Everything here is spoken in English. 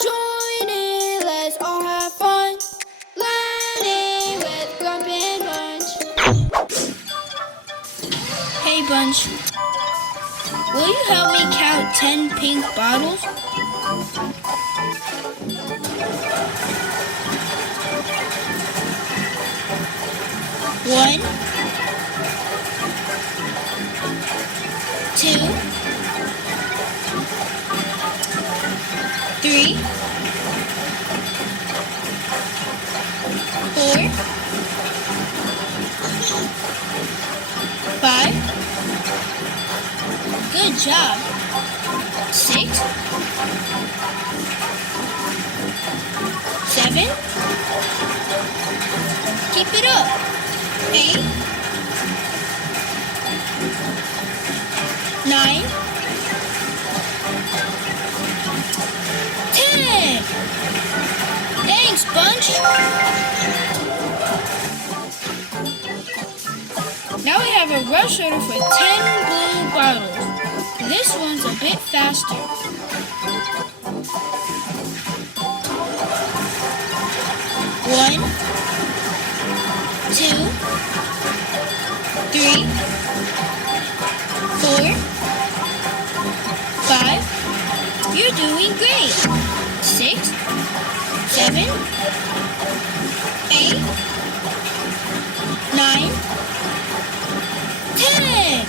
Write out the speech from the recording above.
Join in, let's all have fun. Learning with Grump Bunch. Hey Bunch, will you help me count 10 pink bottles? One, two, three, four, five. Good job. 6, 7. Keep it up. 8, 9, 10. Thanks, Bunch. Now we have a rush order for 10 blue bottles. This one's a bit faster. 1, 2, 3, 4, 5. You're doing great. 6, 7, 8, 9, 10.